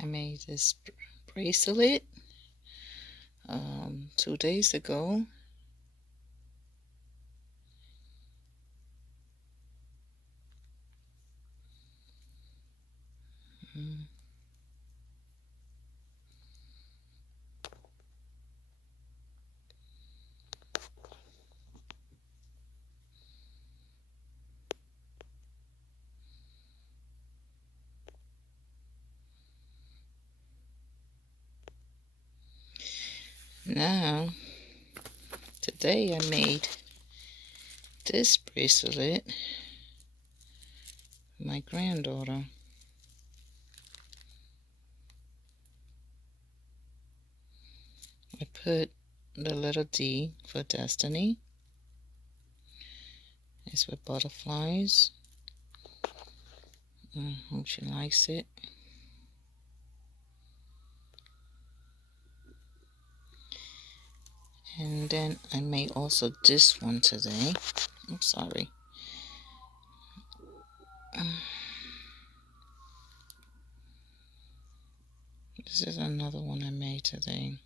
I made this bracelet 2 days ago. Now, today I made this bracelet for my granddaughter. I put the little D for destiny. It's with butterflies. I hope she likes it. And then I made also this one today. I'm sorry. This is another one I made today.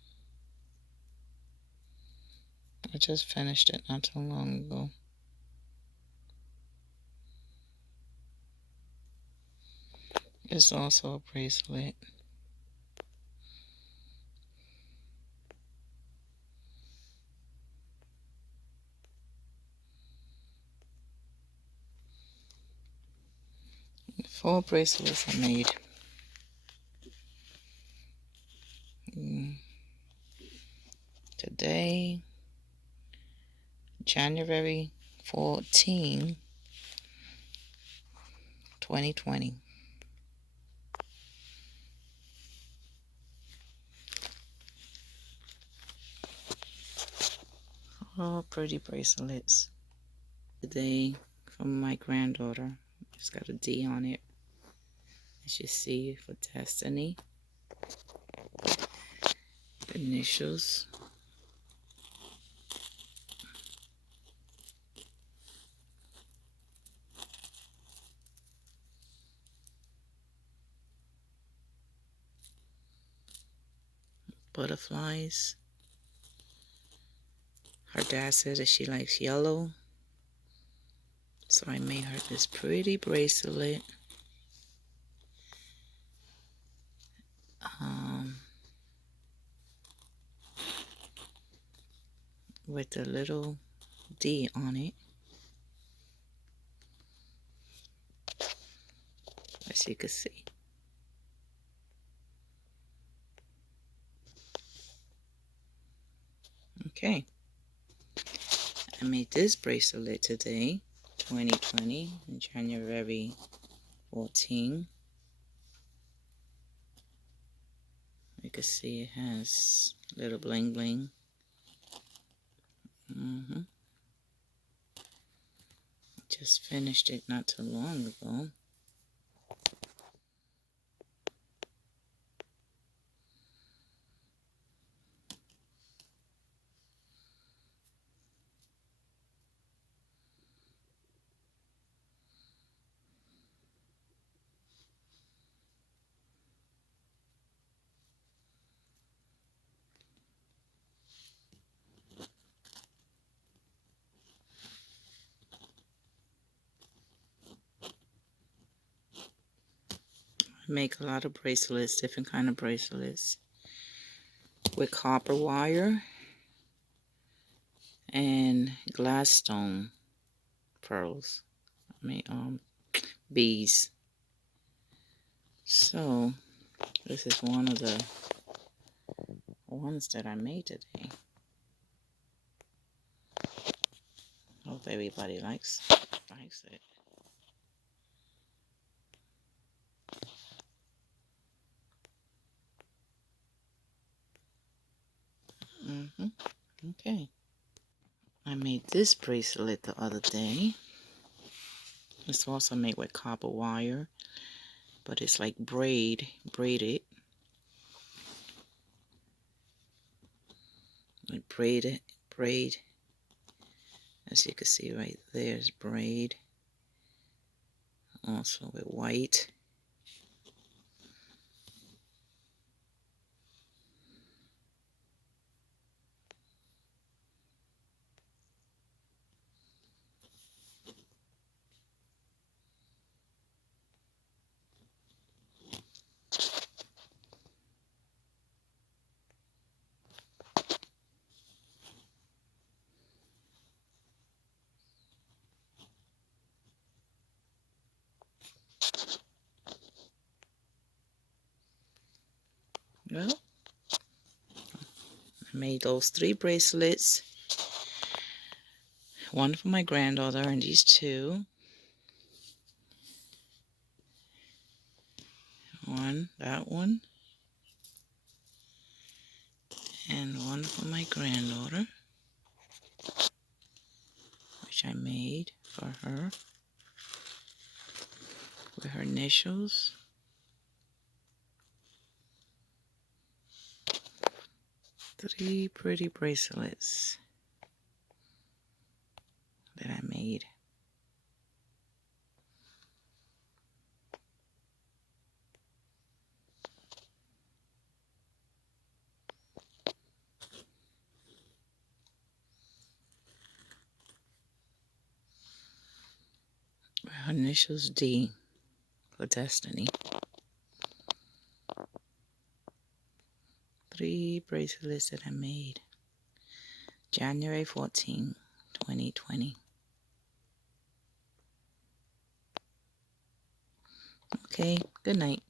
I just finished it not too long ago. It's also a bracelet. The 4 bracelets I made. Today, January 14, 2020. Oh, pretty bracelets. Today from my granddaughter. It's got a D on it. As you see, for destiny. Initials. Butterflies. Her dad said that she likes yellow, so I made her this pretty bracelet. With a little D on it, as you can see. Okay, I made this bracelet today, 2020, January 14. You can see it has little bling bling. Just finished it not too long ago. I make a lot of bracelets, different kind of bracelets, with copper wire and glass stone pearls. I mean, beads. So this is one of the ones that I made today. Hope everybody likes it. Okay. I made this bracelet the other day. It's also made with copper wire, but it's like braided. Like braid. As you can see right there is braid. Also with white. I made those 3 bracelets. One for my granddaughter and these 2. That one. And one for my granddaughter, which I made for her with her initials. 3 pretty bracelets that I made. Her initials D for Destiny. 3 bracelets that I made January 14, 2020. Okay, good night.